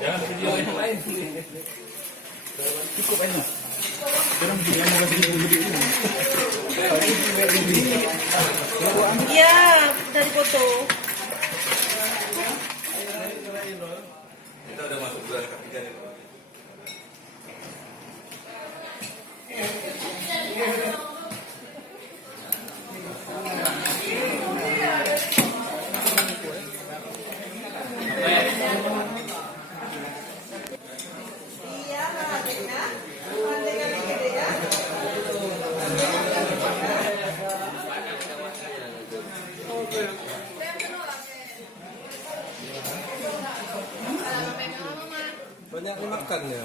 Jangan video yang lain. Cukup aja. Sekarang video yang Iya, dari foto. Kita udah masuk bulan ketiga nih. Banyak dimakan ya.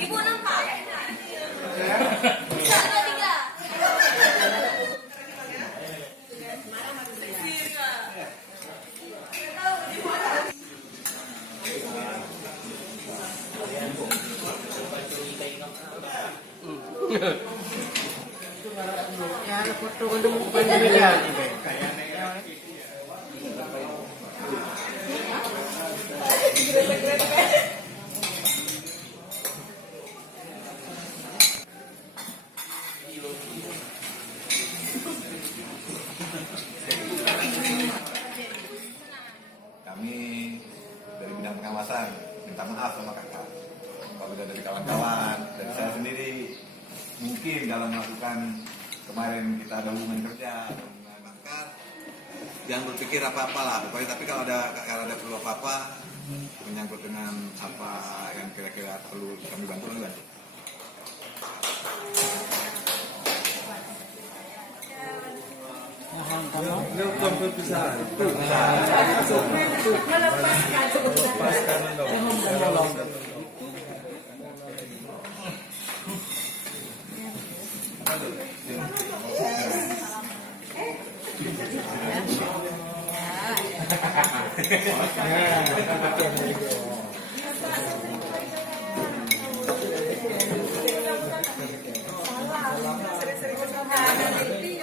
Ibu nampak? Ya, foto untuk media. Kami dari bidang pengawasan minta maaf sama kakak. Kalau dari kawan-kawan, dari saya sendiri, mungkin dalam melakukan kemarin kita ada hubungan kerja, ada hubungan bakar, jangan berpikir apa-apa lah. Pokoknya tapi kalau ada perlu apa-apa menyangkut dengan apa yang kira-kira perlu kami bantu, kami bantu. Sering-sering